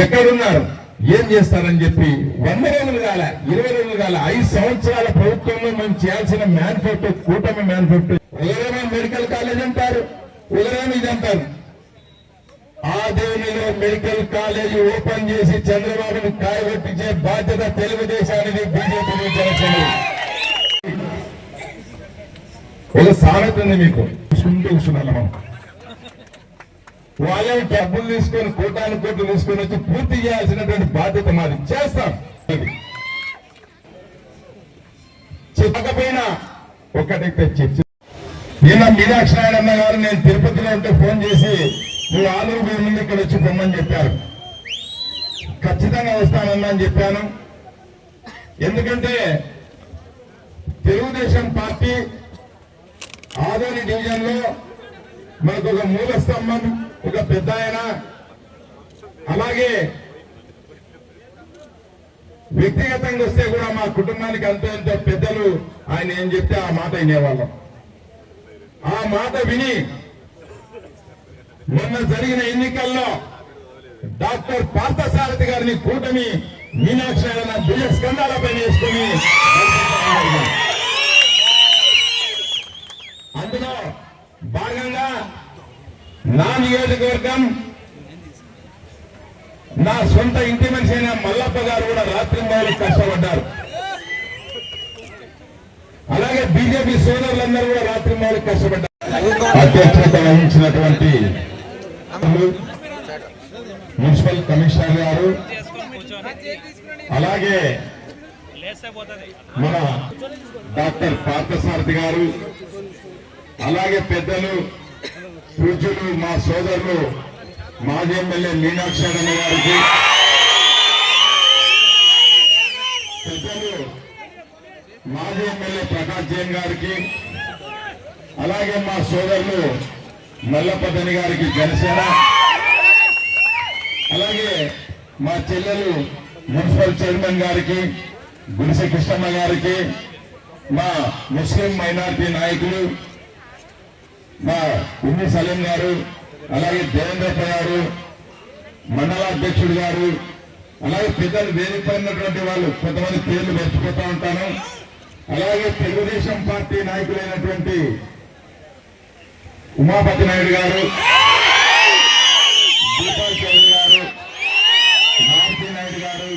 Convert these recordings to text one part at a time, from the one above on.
ఎక్కడున్నారు, ఏం చేస్తారని చెప్పి 100 రోజులు కాల, 20 రోజులు కాల, 5 సంవత్సరాల ప్రభుత్వంలో మేము చేయాల్సిన మేనిఫెస్టో, కూటమి మేనిఫెస్టో, ఉదయరామ మెడికల్ కాలేజ్ అంటారు, ఉదయరామ ఇది అంటారు. ఆదేవిలో మెడికల్ కాలేజీ ఓపెన్ చేసి చంద్రబాబుని కాయగొట్టించే బాధ్యత తెలుగుదేశానికి, బీజేపీ జనసేన. ఒక సామెత ఉంది మీకు, కూర్చున్నాం వాళ్ళే డబ్బులు తీసుకొని కోటాను కోట్లు తీసుకొని వచ్చి పూర్తి చేయాల్సినటువంటి బాధ్యత మాది, చేస్తాం. చెప్పకపోయినా ఒక్కటైతే చర్చ. నిన్న మీనాక్షి నాయుడు గారు నేను తిరుపతిలో ఉంటే ఫోన్ చేసి నువ్వు ఆలూరు ముందు ఇక్కడ వచ్చి పొమ్మని చెప్పారు. ఖచ్చితంగా వస్తానన్నా అని చెప్పాను. ఎందుకంటే తెలుగుదేశం పార్టీ ఆదోని డివిజన్ లో మనకు ఒక మూల స్తంభం, ఒక పెద్ద ఆయన, అలాగే వ్యక్తిగతంగా వస్తే కూడా మా కుటుంబానికి అంతో ఎంతో పెద్దలు ఆయన ఏం చెప్తే ఆ మాట వినేవాళ్ళం. ఆ మాట విని మొన్న జరిగిన ఎన్నికల్లో డాక్టర్ పార్థసారథి గారిని కూటమి మీనాక్షి నాయుడు భుజ స్కంధాలపై వేసుకుని అందులో భాగంగా నా నియోజకవర్గం, నా సొంత ఇంటి మనిషి అయిన మల్లప్ప గారు కూడా రాత్రింబవళ్ళు కష్టపడ్డారు. అలాగే బీజేపీ సోదరులందరూ కూడా రాత్రింబవళ్ళు కష్టపడ్డారు. అధ్యక్షత వహించినటువంటి మున్సిపల్ కమిషనర్ గారు, అలాగే మన డాక్టర్ పార్థసారథి గారు, అలాగే పెద్దలు పూజ్యులు మా సోదరులు మాజీ ఎమ్మెల్యే మీనాక్షి నాయుడు గారికి, పెద్దలు మాజీ ఎమ్మెల్యే ప్రకాష్ జైన్ గారికి, అలాగే మా సోదరులు మల్లపదని గారికి జనసేన, అలాగే మా చెల్లెలు మున్సిపల్ చైర్మన్ గారికి గుడిసె కృష్ణమ్మ గారికి, మా ముస్లిం మైనారిటీ నాయకులు మా ఉమ్మి సలీం గారు, అలాగే దేవేంద్రప్ప గారు, మండల అధ్యక్షుడు గారు, అలాగే పెద్దలు వేదిక ఉన్నటువంటి వాళ్ళు కొంతమంది పేర్లు మర్చిపోతా ఉంటాను. అలాగే తెలుగుదేశం పార్టీ నాయకులైనటువంటి ఉమాపతి నాయుడు గారు, దీపాల్ చౌదరి గారు, మారుతి నాయుడు గారు,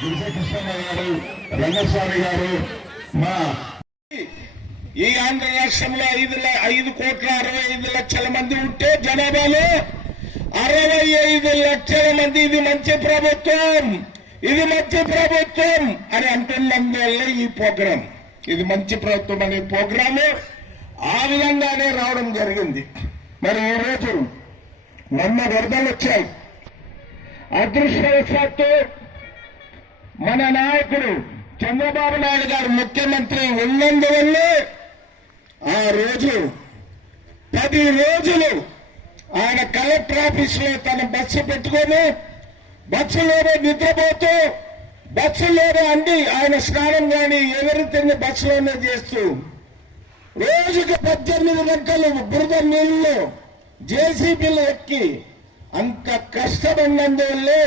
గుడిసె కృష్ణమ్మ గారు, రంగస్వామి గారు, మా ఈ ఆంధ్ర రాష్ట్రంలో 5,65,00,000 మంది ఉంటే జనాభాలో 65 లక్షల మంది ఇది మంచి ప్రభుత్వం, ఇది మంచి ప్రభుత్వం అని అంటున్నందువల్ల ఈ ప్రోగ్రాం, ఇది మంచి ప్రభుత్వం అనే ప్రోగ్రాము ఆ విధంగానే రావడం జరిగింది. మరి ఈరోజు మొన్న వరదలు వచ్చాయి. అదృష్టవశాత్తు మన నాయకుడు చంద్రబాబు నాయుడు గారు ముఖ్యమంత్రి ఉన్నందువల్లే ఆ రోజు 10 రోజులు ఆయన కలెక్టర్ ఆఫీస్ లో తన బస్సు పెట్టుకొని బస్సులోనే నిద్రపోతూ, బస్సులోనే అండి ఆయన స్నానం కానీ ఎవరిని బస్సులోనే చేస్తూ రోజుకి 18 గంటలు బురద నీళ్లు జేసీబీలు ఎక్కి అంత కష్టపడినందువల్లే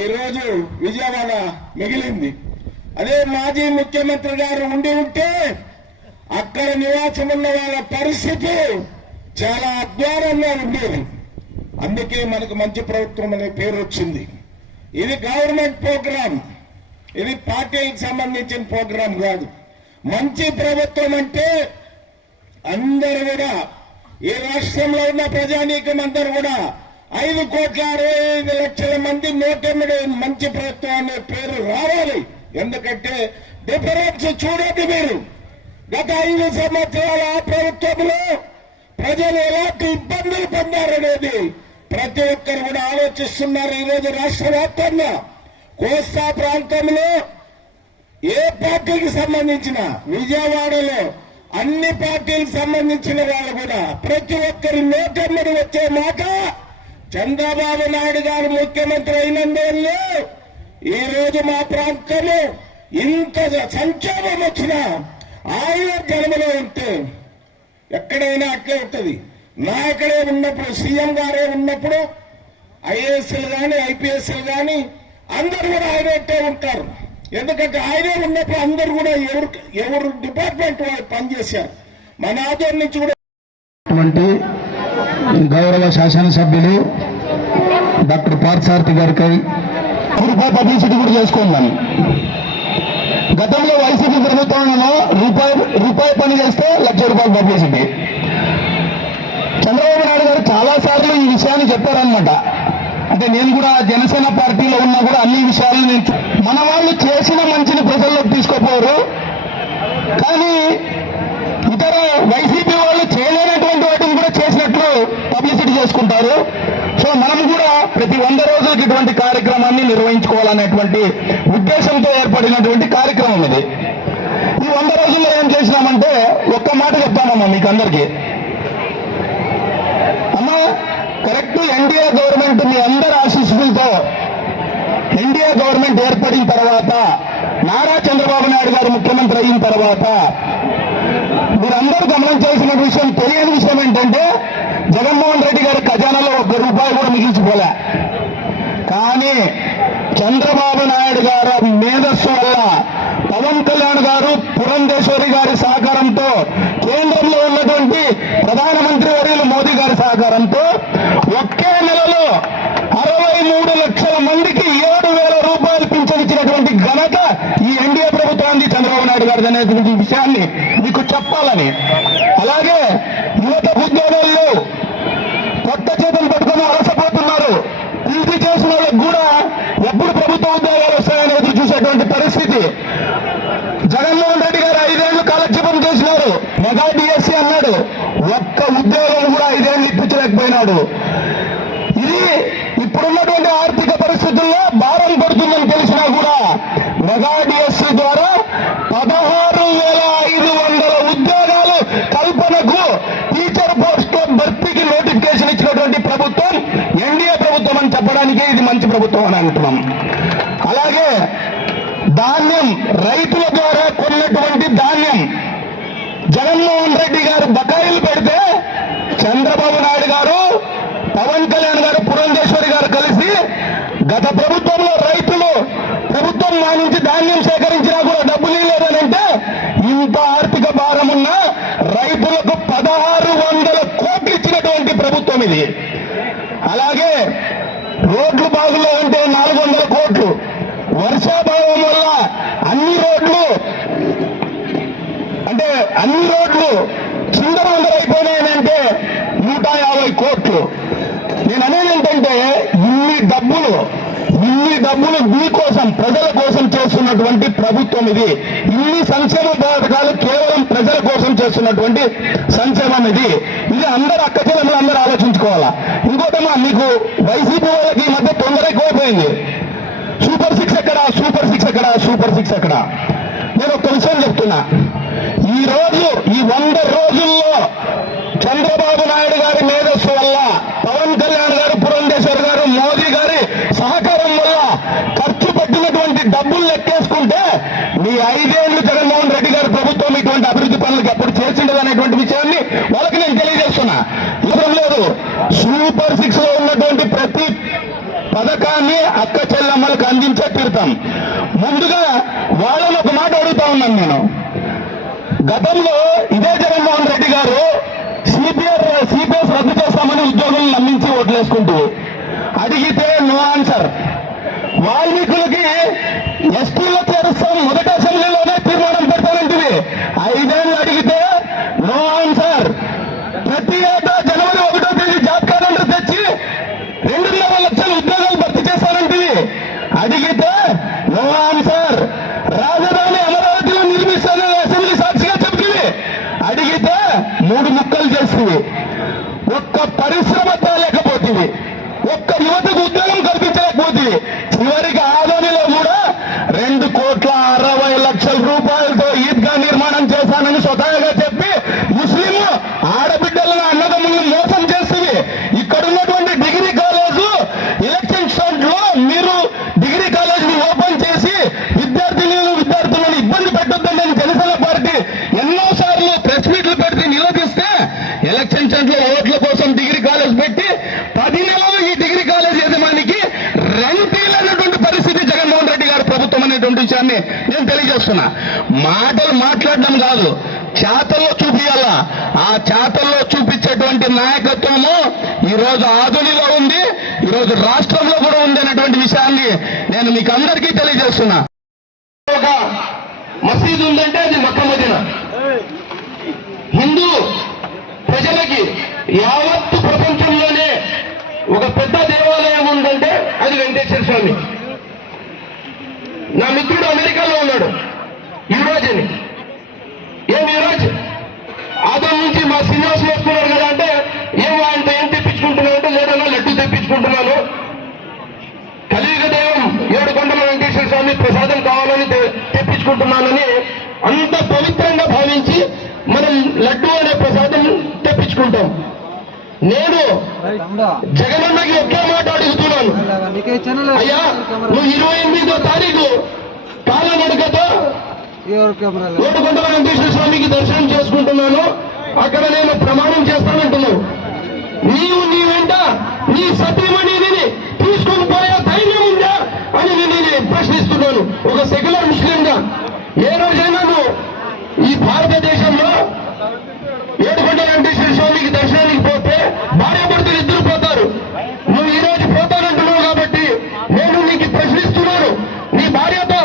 ఈరోజు విజయవాడ మిగిలింది. అదే మాజీ ముఖ్యమంత్రి గారు ఉండి ఉంటే అక్కడ నివాసం ఉన్న వాళ్ళ పరిస్థితి చాలా అధ్వానంగా ఉండేది. అందుకే మనకు మంచి ప్రభుత్వం అనే పేరు వచ్చింది. ఇది గవర్నమెంట్ ప్రోగ్రాం, ఇది పార్టీలకు సంబంధించిన ప్రోగ్రాం కాదు. మంచి ప్రభుత్వం అంటే అందరూ కూడా, ఈ రాష్ట్రంలో ఉన్న ప్రజానీకం అందరూ కూడా 5,65,00,000 మంది 108 మంచి ప్రభుత్వం అనే పేరు రావాలి. ఎందుకంటే డిఫరెన్స్ చూడండి మీరు. గత 5 సంవత్సరాల ఆ ప్రభుత్వంలో ప్రజలు ఎలాంటి ఇబ్బందులు పొందారనేది ప్రతి ఒక్కరు కూడా ఆలోచిస్తున్నారు. ఈరోజు రాష్ట్ర వ్యాప్తంగా కోస్తా ప్రాంతంలో ఏ పార్టీకి సంబంధించిన, విజయవాడలో అన్ని పార్టీలకు సంబంధించిన వాళ్ళు కూడా ప్రతి ఒక్కరి 108 వచ్చే మాట చంద్రబాబు నాయుడు గారు ముఖ్యమంత్రి అయినందువల్ల ఈ రోజు మా ప్రాంతంలో ఇంత సంక్షేమం వచ్చినా ఆయన జన్మలో ఉంటే ఎక్కడైనా అట్లే ఉంటుంది. నాయకుడే ఉన్నప్పుడు, సీఎం గారే ఉన్నప్పుడు ఐఏఎస్లు కానీ ఐపీఎస్లు కానీ అందరు కూడా ఆయనట్టే ఉంటారు. ఎందుకంటే ఆయనే ఉన్నప్పుడు అందరు కూడా ఎవరు డిపార్ట్మెంట్ వాళ్ళు పనిచేశారు. మన ఆధ్వర్యం నుంచి కూడా గౌరవ శాసనసభ్యులు డాక్టర్ పార్థసారథి గారికి రూపాయి పబ్లిసిటీ కూడా చేసుకుందాం. గతంలో వైసీపీ ప్రభుత్వంలో రూపాయి పని చేస్తే ₹1,00,000 పబ్లిసిటీ. చంద్రబాబు నాయుడు గారు చాలా సార్లు ఈ విషయాన్ని చెప్పారనమాట. అంటే నేను కూడా జనసేన పార్టీలో ఉన్నా కూడా అన్ని విషయాలు మన వాళ్ళు చేసిన మంచిని ప్రజల్లోకి తీసుకోపోరు, కానీ ఇతర వైసీపీ వాళ్ళు చేయలేనటువంటి వాటిని కూడా చేసినట్లు పబ్లిసిటీ చేసుకుంటారు. సో మనం కూడా ప్రతి 100 రోజులకి ఇటువంటి కార్యక్రమాన్ని నిర్వహించుకోవాలనేటువంటి ఉద్దేశంతో ఏర్పడినటువంటి కార్యక్రమం ఇది. ఈ 100 రోజుల్లో ఏం చేసినామంటే ఒక్క మాట చెప్తామమ్మా మీకు అందరికీ. అమ్మా, కరెక్ట్ ఎన్డీఏ గవర్నమెంట్ మీ అందరి ఆశీస్సులతో ఎన్డీఏ గవర్నమెంట్ ఏర్పడిన తర్వాత, నారా చంద్రబాబు నాయుడు గారు ముఖ్యమంత్రి అయిన తర్వాత మీరందరూ గమనించాల్సిన విషయం, తెలియని విషయం ఏంటంటే జగన్మోహన్ రెడ్డి గారి ఖజానాలో ₹1 కూడా మిగిల్చిపోలే. కానీ చంద్రబాబు నాయుడు గారు మేధస్సు వల్ల, పవన్ కళ్యాణ్ గారు, పురంధేశ్వరి గారి సహకారంతో, కేంద్రంలో ఉన్నటువంటి ప్రధానమంత్రి వర్యులు మోదీ గారి సహకారంతో ఒకే నెలలో 63 లక్షల మందికి ₹7,000 పింఛన్ ఇచ్చినటువంటి ఘనత ఈ ఎన్డీఏ ప్రభుత్వాన్ని, చంద్రబాబు నాయుడు గారిది అనేటువంటి విషయాన్ని మీకు చెప్పాలని. అలాగే యువత ఉద్యోగాల్లో కొత్త చేతులు పట్టుకుని అలసపోతున్నారు. పీజీ చేసిన వాళ్ళకు కూడా ఎప్పుడు ప్రభుత్వ ఉద్యోగాలు వస్తాయని ఎదురు చూసేటువంటి పరిస్థితి. జగన్మోహన్ రెడ్డి గారు 5 ఏళ్లు కాలక్షేపం చేసినారు. మెగా డిఎస్సీ అన్నాడు, ఒక్క ఉద్యోగం కూడా 5 ఏళ్లు ఇప్పించలేకపోయినాడు. ఇది ఇప్పుడున్నటువంటి ఆర్థిక పరిస్థితుల్లో భారం పడుతుందని తెలిసినా కూడా మెగా డిఎస్సీ ద్వారా 16,500 ఉద్యోగాలు కల్పనకు, టీచర్ పోస్టుల భర్తీకి నోటిఫికేషన్ ఇచ్చినటువంటి ప్రభుత్వం ఎన్డీఏ ప్రభుత్వం అని చెప్పడానికి ఇది మంచి ప్రభుత్వం అని అంటున్నాం. అలాగే ధాన్యం, రైతుల ద్వారా కొన్నటువంటి ధాన్యం జగన్మోహన్ రెడ్డి గారు బకాయిలు పెడితే చంద్రబాబు నాయుడు గారు, పవన్ కళ్యాణ్ గారు, పురంధేశ్వరి గారు కలిసి గత ప్రభుత్వంలో రైతులు ప్రభుత్వం మా నుంచి ధాన్యం సేకరించినా కూడా డబ్బులు లేదనంటే ఇంత ఆర్థిక భారం ఉన్న రైతులకు 1,600 కోట్లు ఇచ్చినటువంటి ప్రభుత్వం ఇది. అలాగే రోడ్లు బాగులో ఉంటే 400 కోట్లు, వర్షాభావం వల్ల అన్ని రోడ్లు చిందరవందరైపోయినాయనంటే 150 కోట్లు. నేను అనేది ఏంటంటే ఇన్ని డబ్బులు మీకోసం, ప్రజల కోసం చేస్తున్నటువంటి ప్రభుత్వం ఇది. ఇన్ని సంక్షేమ పథకాలు కేవలం ప్రజల కోసం చేస్తున్నటువంటి సంక్షేమం ఇది. అందరూ అక్క చెల్లెలు అందరూ ఆలోచించుకోవాలా. ఇంకోటమ్మా, మీకు వైసీపీ వాళ్ళకి ఈ మధ్య తొందర ఎక్కువైపోయింది. సూపర్ సిక్స్ ఎక్కడ? నేను ఒక విషయం చెప్తున్నా. ఈ రోజు ఈ 100 రోజుల్లో చంద్రబాబు నాయుడు గారి మేధస్సు వల్ల, పవన్ కళ్యాణ్ గారు, పురంధేశ్వర్ గారు, మోదీ గారి సహకారం వల్ల ఖర్చు పెట్టినటువంటి డబ్బులు లెక్కేసుకుంటే మీ 5 ఏళ్లు జగన్మోహన్ రెడ్డి గారి ప్రభుత్వం ఇటువంటి అభివృద్ధి పనులకు ఎప్పుడు చేసిండదు అనేటువంటి విషయాన్ని వాళ్ళకి నేను తెలియజేస్తున్నా. అవసరం లేదు. సూపర్ 6 లో ఉన్నటువంటి ప్రతి పథకాన్ని అక్క చెల్లమ్మలకు అందించే తీరుతాం. ముందుగా వాళ్ళని ఒక మాట అడుగుతా ఉన్నాను నేను. గతంలో ఇదే జగన్మోహన్ రెడ్డి గారు సిపిఎస్ రద్దు చేస్తామని ఉద్యోగులను నమ్మించి ఓట్లేసుకుంటూ అడిగితే నో ఆన్సర్. వాల్మీకులకి ఎస్టీలో చేరుస్తాం, మొదటి అసెంబ్లీలోనే తీర్మానం పెడతానంటివి. 5 ఏళ్ళు అడిగితే నో ఆన్సర్. ప్రతి ఏటా జనవరి 1వ తేదీ జాబ్ క్యాలెండర్ తెచ్చి 2.5 లక్షల ఉద్యోగాలు భర్తీ చేస్తానంటివి. అడిగితే నో ఆన్సర్. రాజధాని అమరావతిలో నిర్మిస్తానని అసెంబ్లీ సాక్షిగా చెప్తుంది. అడిగితే 3 ముక్కలు చేస్తుంది. ఒక్క పరిశ్రమ తేలేకపోతుంది, ఒక్క యువతకు ఉద్యోగం కల్పించలేకపోతుంది. చివరికి ఆదోనిలో కూడా 2,60,00,000 రూపాయలతో ఈద్గా నిర్మాణం చేశానని స్వతహాగా చెప్పి ముస్లిం ఆడబిడ్డలను, అన్నదమ్ములను మోసం చేస్తుంది. ఇక్కడ ఉన్నటువంటి డిగ్రీ కాలేజు ఎలక్షన్ స్టాండ్ లో మీరు డిగ్రీ కాలేజీని ఓపెన్ చేసి విద్యార్థులను ఇబ్బంది పెట్టొద్దని జనసేన పార్టీ ఎన్నోసార్లు ప్రెస్ మీట్లు పెడితే నిలదీస్తే ఎలక్షన్ స్టాండ్ లో ఓట్ల కోసం డిగ్రీ కాలేజ్ పెట్టి 10 నెలలు ఈ డిగ్రీ కాలేజ్ విషయాన్ని నేను తెలియజేస్తున్నా. మాటలు మాట్లాడడం కాదు, చేతల్లో చూపించాలా. ఆ చేతల్లో చూపించేటువంటి నాయకత్వము ఈరోజు ఆధునిలో ఉంది, ఈరోజు రాష్ట్రంలో కూడా ఉంది అనేటువంటి విషయాన్ని నేను మీకు అందరికీ తెలియజేస్తున్నా. ఒక మసీదు ఉందంటే అది మక్కా మదీనా. హిందూ ప్రజలకి యావత్తు ప్రపంచంలోనే ఒక పెద్ద దేవాలయం ఉందంటే అది వెంకటేశ్వర స్వామి. నా మిత్రుడు అమెరికాలో ఉన్నాడు, యువరాజ్ అని. యువరాజ్ ఆదం నుంచి మా శ్రీనివాసం వస్తున్నారు కదా అంటే, ఆయనతో ఏం తెప్పించుకుంటున్నావు అంటే, లేదన్నా లడ్డు తెప్పించుకుంటున్నాను, కలియుగ దైవం 7 కొండల వెంకటేశ్వర స్వామి ప్రసాదం కావాలని తెప్పించుకుంటున్నానని అంత పవిత్రంగా భావించి మనం లడ్డు అనే ప్రసాదం తెప్పించుకుంటాం. నేను జగనన్నకి ఒకే మాట అడుగుతున్నాను, అయ్యా నువ్వు 28వ తారీఖు కాలనడకతో 7 కొండల వెంకటేశ్వర స్వామికి దర్శనం చేసుకుంటున్నాను, అక్కడ నేను ప్రమాణం చేస్తానంటున్నావు. నీవు నీ వెంట నీ సతీమణిని తీసుకొని పోయే ధైర్యం ఉందా అని నేను ప్రశ్నిస్తున్నాను. ఒక సెక్యులర్ ముస్లింగా ఏ రోజైనా నువ్వు ఈ భారతదేశంలో 7 కొండల వెంకటేశ్వర స్వామికి దర్శనానికి పోతే భార్యాభర్తలు ఇద్దరు పోతారు. నువ్వు ఈ రోజు పోతానంటున్నావు కాబట్టి నేను నీకు ప్రశ్నిస్తున్నాను, నీ భార్యతో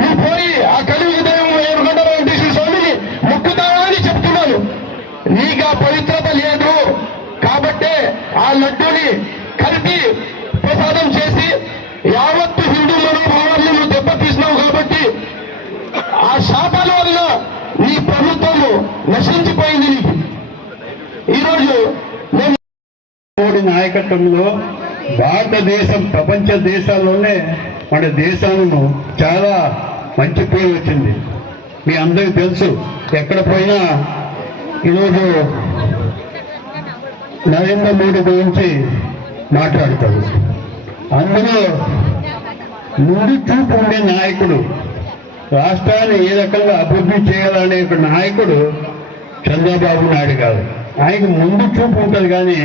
నువ్వు పోయి ఆ కలియుగ దైవం 7 కొండల వెంకటేశ్వర స్వామిని మొక్కుతావా అని చెప్తున్నాను. నీకు ఆ పవిత్రత లేదు కాబట్టే ఆ లడ్డూని కలిపి ప్రసాదం చేసి యావత్తు హిందూ మనోభావాన్ని నువ్వు దెబ్బతీసినావు కాబట్టి ఆ శాపాల వల్ల నీ ప్రభుత్వము నశించిపోయింది. నీకు ఈరోజు మోడీ నాయకత్వంలో భారతదేశం ప్రపంచ దేశాల్లోనే మన దేశాలను చాలా మంచి పేరు వచ్చింది. మీ అందరికీ తెలుసు, ఎక్కడ పోయినా ఈరోజు నరేంద్ర మోడీ గురించి మాట్లాడతారు. అందులో ముందు చూపు ఉండే నాయకుడు, రాష్ట్రాన్ని ఏ రకంగా అభివృద్ధి చేయాలనే ఒక నాయకుడు చంద్రబాబు నాయుడు గారు. ఆయనకు ముందు చూపు ఉంటుంది, కానీ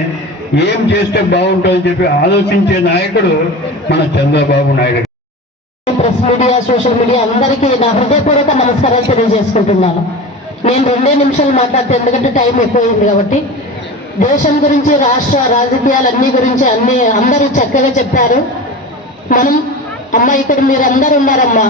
ఏం చేస్తే బాగుంటుందని చెప్పి ఆలోచించే నాయకుడు మన Chandrababu Naidu. Press media, social media అందరికీ నా హృదయపూర్వక నమస్కారాలు తెలియజేసుకుంటున్నాను. నేను 2 నిమిషాలు మాట్లాడితే, ఎందుకంటే టైం ఎక్కువైంది కాబట్టి. దేశం గురించి, రాష్ట్ర రాజకీయాలన్నీ గురించి అందరూ చక్కగా చెప్పారు. అమ్మ ఇక్కడ మీరు అందరూ ఉన్నారమ్మా.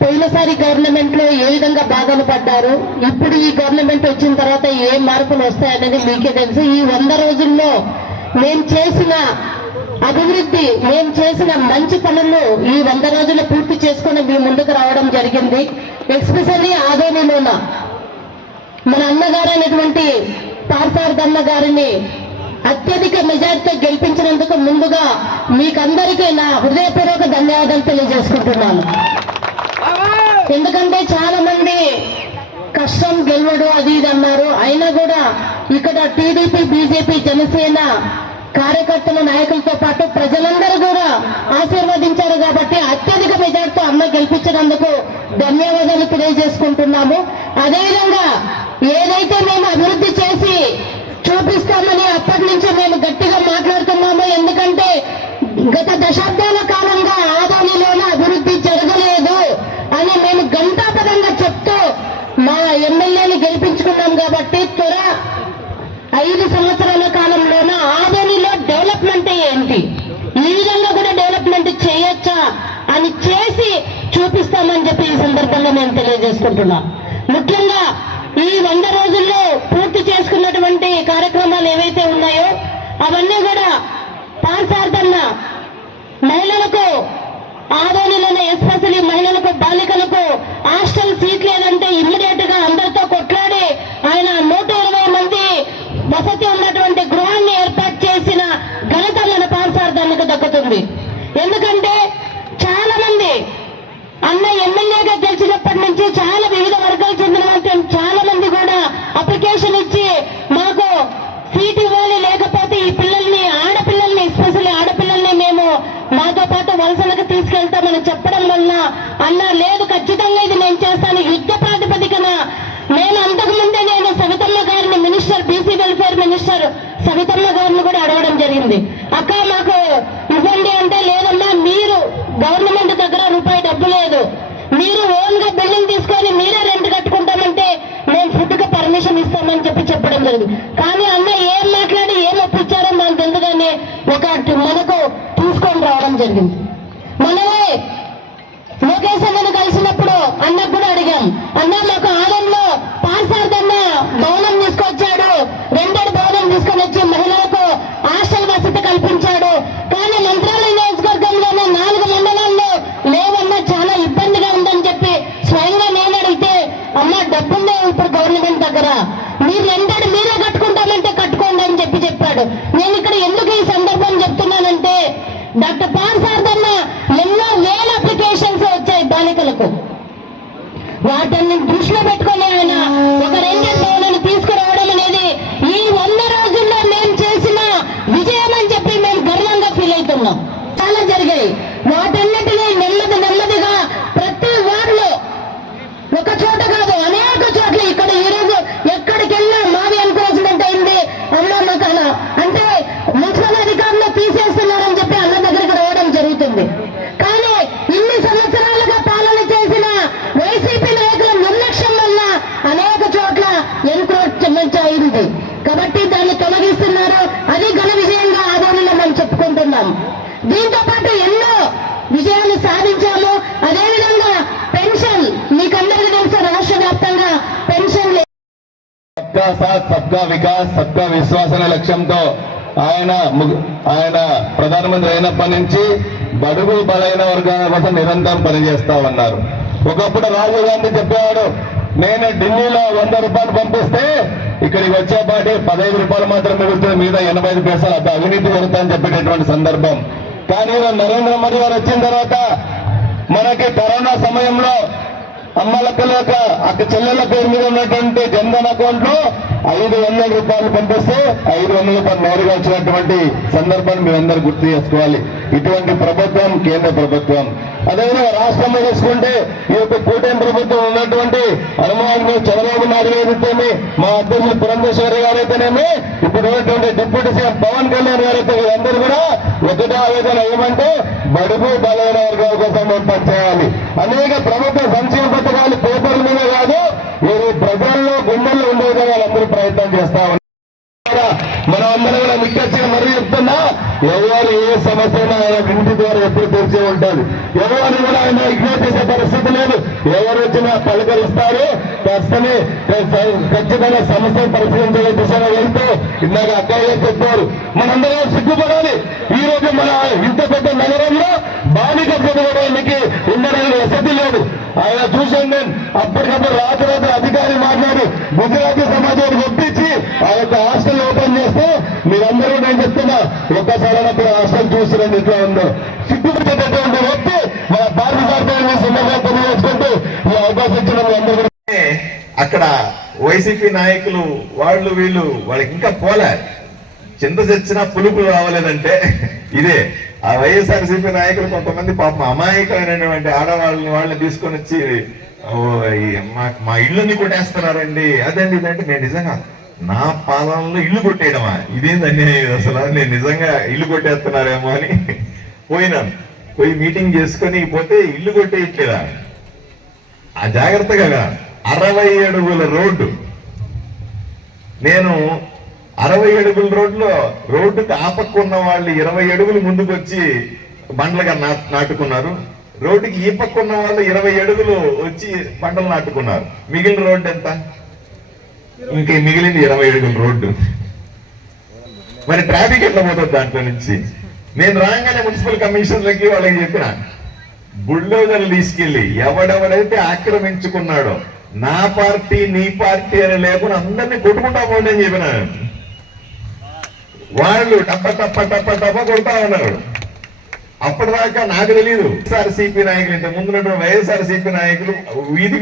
పోయినసారి గవర్నమెంట్ లో ఏ విధంగా బాధలు పడ్డారు, ఇప్పుడు ఈ గవర్నమెంట్ వచ్చిన తర్వాత ఏ మార్పులు వస్తాయనేది మీకే తెలుసు. ఈ 100 రోజుల్లో మేము చేసిన అభివృద్ధి, మేము చేసిన మంచి పనులు ఈ 100 రోజులు పూర్తి చేసుకుని మీ ముందుకు రావడం జరిగింది. ఎస్పెషల్లీ ఆదోనిలోన మన అన్నగారైనటువంటి పార్థార్థన్న గారిని అత్యధిక మెజార్టీతో గెలిపించినందుకు ముందుగా మీకందరికీ నా హృదయపూర్వక ధన్యవాదాలు తెలియజేసుకుంటున్నాను. ఎందుకంటే చాలా మంది కష్టం గెలవడు అది ఇది అన్నారు. అయినా కూడా ఇక్కడ టీడీపీ, బీజేపీ, జనసేన కార్యకర్తల నాయకులతో పాటు ప్రజలందరూ కూడా ఆశీర్వదించారు కాబట్టి అత్యధిక మెజార్టీతో అమ్మ గెలిపించినందుకు ధన్యవాదాలు తెలియజేసుకుంటున్నాము. అదేవిధంగా ఏదైతే మేము అభివృద్ధి చేసి చూపిస్తామని అప్పటి నుంచి మేము గట్టిగా మాట్లాడుతున్నాము. ఎందుకంటే గత దశాబ్దాల కాలంగా ఆదోనిలోనే అభివృద్ధి జరగలేదు అని మేము గంటాపదంగా చెప్తూ మా ఎమ్మెల్యేని గెలిపించుకున్నాం కాబట్టి 5 సంవత్సరాల కాలంలోన ఆదోనిలో డెవలప్మెంట్ ఏంటి, ఈ విధంగా కూడా డెవలప్మెంట్ చేయొచ్చా అని చేసి చూపిస్తామని చెప్పి ఈ సందర్భంగా నేను తెలియజేసుకుంటున్నా. ముఖ్యంగా ఈ 100 రోజుల్లో పూర్తి చేసుకున్నటువంటి కార్యక్రమాలు ఏవైతే ఉన్నాయో అవన్నీ కూడా పార్థార్థన్న మహిళలకు, ఆదోనిలోనే ఎస్పెషల్లీ మహిళలకు, బాలికలకు హాస్టల్ సీట్ లేదంటే ఇమ్మీడియట్ గా అందరితో కొట్లాడి ఆయన 120 మంది వసతి ఉన్నటువంటి గృహాన్ని ఏర్పాటు చేసిన ఘనత మన పార్థార్థన్నకు దక్కుతుంది. ఎందుకంటే చాలా మంది అన్న ఎమ్మెల్యేగా గెలిచినప్పటి నుంచి చాలా వివిధ వర్గాలు చెందిన చాలా మంది కూడా అప్లికేషన్ ఇచ్చి మాకు సీట్ ఇవ్వాలి, లేకపోతే ఈ పిల్లల్ని, ఆడపిల్లల్ని, ఎస్పెషల్లీ ఆడపిల్లల్ని మేము మాతో పాటు వలసలకు తీసుకెళ్తామని చెప్పడం వల్ల అన్న లేదు ఖచ్చితంగా ఇది నేను పర్మిషన్ ఇస్తామని చెప్పడం జరిగింది. కానీ అన్న ఏం మాట్లాడి ఏం ఒప్పించారో మనకు ఎందుకని మనకు తీసుకొని రావడం జరిగింది. మనమే లోకేష్ అన్నను కలిసినప్పుడు అన్నకు కూడా అడిగాం, అన్న మాకు ఆలయంలో పార్సార్థన్న భవనం తీసుకొచ్చాడు, 2 భవనం తీసుకొని వచ్చి మహిళలకు హాస్టల్ వసతి కల్పించాడు. కానీ మంత్రాలయ నియోజకవర్గంలోనే 4 మండలాల్లో లేవన్నా చాలా ఇబ్బందిగా ఉందని చెప్పి స్వయంగా నేను అడిగితే, అమ్మ డబ్బుందే ఇప్పుడు గవర్నమెంట్ దగ్గర, మీరు 2 మీరే కట్టుకుంటామంటే కట్టుకోండి అని చెప్పాడు. నేను ఇక్కడ ఎందుకు ఈ సందర్భం చెప్తున్నానంటే, డాక్టర్ పార్సార్థన్న ఎన్నో వేల అప్లికేషన్స్ వచ్చాయి బాలికలకు. వాటిని దృష్టిలో పెట్టుకుని ఆయన ఒక 2 భవనాన్ని తీసుకురావడం అనేది ఈ 100 రోజుల్లో మేము చేసిన విజయం అని చెప్పి మేము గర్వంగా ఫీల్ అవుతున్నాం. చాలా జరిగాయి. వాటన్నిటినీ నెమ్మదిగా ప్రతి వార్డులో ఒక చోట కాదు అనేక చోట్ల ఇక్కడ ఈ రోజు ఎక్కడికి వెళ్ళినా మాది ఎన్క్రోచ్మెంట్ అయింది అన్నా నాకు అలా అంటే మున్సిపల్ అధికారులు తీసేస్తున్నారని చెప్పి అన్న దగ్గరికి రావడం జరుగుతుంది. కానీ ఇన్ని సంవత్సరాలుగా పాలన చేసిన వైసీపీ నాయకుల నిర్లక్ష్యం వల్ల అనేక చోట్ల ఎన్క్రోచ్మెంట్ అయింది. కాబట్టి దాన్ని తొలగిస్తున్నారు. అది ఘన విజయంగా ఆదరణలో మనం చెప్పుకుంటున్నాం. దీంతో పాటు ఎన్నో విజయాలు సాధించాము. అదేవిధంగా పెన్షన్ మీకందరికీ తెలుసు, రాష్ట్ర వ్యాప్తంగా పెన్షన్ సబ్కా సాత్ సబ్కా వికాస్ సబ్కా విశ్వాస్ అనే లక్ష్యంతో ఆయన ప్రధానమంత్రి అయినప్పటి నుంచి బడుగు బలైన వర్గాల కోసం నిరంతరం పనిచేస్తా ఉన్నారు. ఒకప్పుడు రాజీవ్ గాంధీ చెప్పేవాడు, నేను ఢిల్లీలో 100 రూపాయలు పంపిస్తే ఇక్కడికి వచ్చేపాటి 15 రూపాయలు మాత్రం మిగులుతుంది, మీద 85 పైసలు అక్కడ అవినీతి జరుగుతుందని చెప్పేటటువంటి సందర్భం. కానీ నరేంద్ర మోదీ గారు వచ్చిన తర్వాత మనకి కరోనా సమయంలో అమ్మలక్కల యొక్క చెల్లెల పేరు మీద ఉన్నటువంటి జన్ధన్ అకౌంట్ లో 500 రూపాయలు పంపిస్తే 500 రూపాయలు నేరుగా వచ్చినటువంటి సందర్భాన్ని మీరందరూ గుర్తు చేసుకోవాలి. ఇటువంటి ప్రభుత్వం కేంద్ర ప్రభుత్వం. అదేవిధంగా రాష్ట్రంలో చూసుకుంటే ఈ యొక్క కూటమి ప్రభుత్వం ఉన్నటువంటి అనుమానం చంద్రబాబు నాయుడు గారైతేనే, మా అధ్యక్షులు పురంధేశ్వరి గారైతేనేమి, ఇప్పుడు ఉన్నటువంటి డిప్యూటీ సీఎం పవన్ కళ్యాణ్ గారైతే అందరూ కూడా ఒకటే ఆవేదన ఏమంటే బడుగు బలైన వర్గాల కోసం మేము పనిచేయాలి. అనేక ప్రభుత్వ సంక్షేమ పథకాలు పేపర్ల మీద కాదు, ఈ ప్రజల్లో గుండెల్లో ఉండే విధంగా వాళ్ళందరూ ప్రయత్నం చేస్తా ఉన్నారు. మనం అందరం కూడా ముఖ్యంగా మరీ చెప్తున్నా, ఎవరు ఏ సమస్య ఆయన ఇంటి ద్వారా ఎప్పుడు తెలిసే ఉంటుంది. ఎవరిని కూడా ఆయన ఇగ్నోర్ చేసే పరిస్థితి లేదు. ఎవరు వచ్చినా పలకరిస్తారు. ఖచ్చితంగా సమస్యను పరిశీలించే దిశగా వెళ్తూ ఇందాక అక్కయ్య చెప్పారు, మనందరం సిగ్గుపడాలి. ఈ రోజు మన ఇంత పెద్ద నగరంలో బాలిక పొందడానికి ఉండడానికి వసతి లేదు. ఆయన చూశాను నేను. అప్పటికప్పుడు రాత్రి అధికారి మాట్లాడి గుజరాతీ సమాజాన్ని ఒప్పించి ఆ యొక్క హాస్టల్ ఓపెన్ చేస్తే మీరందరూ నేను చెప్తున్నా ఒక్కసారి అప్పుడు హాస్టల్ చూసిరండి ఎట్లా ఉందో. సిగ్గుపడేటటువంటి వ్యక్తి మన భారత సర్కారు సందర్భంగా తెలియజేసుకుంటూ ఈ అవకాశం ఇచ్చిన అందరూ. అక్కడ వైసీపీ నాయకులు వీళ్ళు వాళ్ళకి ఇంకా పోలే, చింత చచ్చినా పులుపు రావలేదంటే ఇదే. ఆ వైఎస్ఆర్సీపీ నాయకులు కొంతమంది పాపం అమాయకమైనటువంటి వాళ్ళని తీసుకొని వచ్చి మా ఇళ్ళని కొట్టేస్తున్నారండి, అదండి ఇదంటే. నేను నిజంగా నా పాలనలో ఇల్లు కొట్టేయడమా, ఇదేంది అన్యాయం అసలు, నేను నిజంగా ఇల్లు కొట్టేస్తున్నారేమో అని పోయినాను. పోయి మీటింగ్ చేసుకొని పోతే ఇల్లు కొట్టేయట్లేదా, ఆ జాగ్రత్తగా 60 అడుగుల రోడ్డు, నేను 60 అడుగుల రోడ్డుకి ఆపక్కున్న వాళ్ళు 20 అడుగులు ముందుకు వచ్చి బండ్లుగా నాటుకున్నారు. రోడ్డుకి ఈ పక్కున్న వాళ్ళు 20 అడుగులు వచ్చి బండలు నాటుకున్నారు. మిగిలిన రోడ్డు ఎంత? ఇంక మిగిలింది 20 అడుగుల రోడ్డు. మరి ట్రాఫిక్ ఎట్లా పోతుంది దాంట్లో నుంచి? నేను రాగానే మున్సిపల్ కమిషనర్లకి వాళ్ళకి చెప్పిన, బుల్డోజర్లు తీసుకెళ్లి ఎవడెవడైతే ఆక్రమించుకున్నాడో నా పార్టీ నీ పార్టీ అని లేకుండా అందరినీ కొట్టుకుంటా పోండి అని చెప్పిన. వాళ్ళు టప్ప కొడతా ఉన్నారు. అప్పటిదాకా నాకు తెలియదు వైఎస్ఆర్సీపీ నాయకులు, ఇంత ముందు వైఎస్ఆర్సీపీ నాయకులు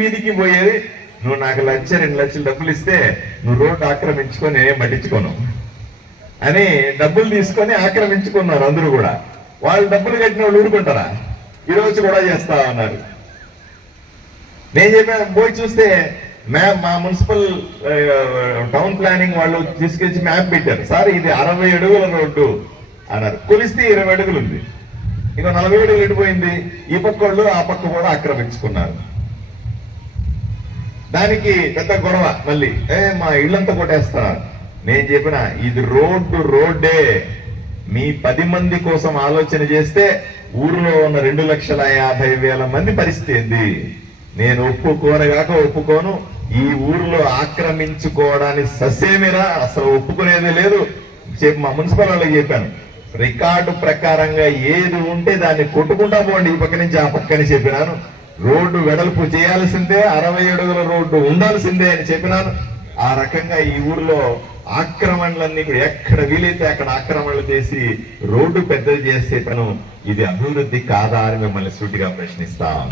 వీధికి పోయేది, నువ్వు నాకు 1,00,000 2 లక్షలు డబ్బులు ఇస్తే నువ్వు రోడ్డు ఆక్రమించుకొని నేనేం పట్టించుకోను అని డబ్బులు తీసుకొని ఆక్రమించుకున్నారు అందరూ కూడా. వాళ్ళు డబ్బులు కట్టిన వాళ్ళు ఊరుకుంటారా? ఈ రోజు కూడా చేస్తా ఉన్నారు. నేను చెప్పాను, పోయి చూస్తే మ్యాప్, మా మున్సిపల్ టౌన్ ప్లానింగ్ వాళ్ళు తీసుకొచ్చి మ్యాప్ పెట్టారు. సార్ ఇది 60 అడుగుల రోడ్డు అన్నారు. కొలిస్తే 20 అడుగులు ఉంది, ఇంకో 40 అడుగులు ఎడిపోయింది. ఈ పక్క వాళ్ళు ఆ పక్క కూడా ఆక్రమించుకున్నారు. దానికి పెద్ద గొడవ మళ్ళీ మా ఇళ్ళంతా కొట్టేస్తున్నారు. నేను చెప్పిన ఇది రోడ్డే. మీ 10 మంది కోసం ఆలోచన చేస్తే ఊరిలో ఉన్న 2,50,000 మంది పరిస్థితి ఏంది? నేను ఒప్పుకోను. ఈ ఊరిలో ఆక్రమించుకోవడానికి ససేమిరా, అసలు ఒప్పుకునేది లేదు. మా మున్సిపల్ వాళ్ళకి చెప్పాను, రికార్డు ప్రకారంగా ఏది ఉంటే దాన్ని కొట్టుకుంటా పోండి ఈ పక్క నుంచి ఆ పక్కని చెప్పినాను. రోడ్డు వెడల్పు చేయాల్సిందే, 60 అడుగుల రోడ్డు ఉండాల్సిందే అని చెప్పినాను. ఆ రకంగా ఈ ఊర్లో ఆక్రమణలన్నీ కూడా ఎక్కడ వీలైతే అక్కడ ఆక్రమణలు చేసి రోడ్డు పెద్దది చేసే పను ఇది అభివృద్ధి కాదా అని మిమ్మల్ని సూటిగా ప్రశ్నిస్తాం.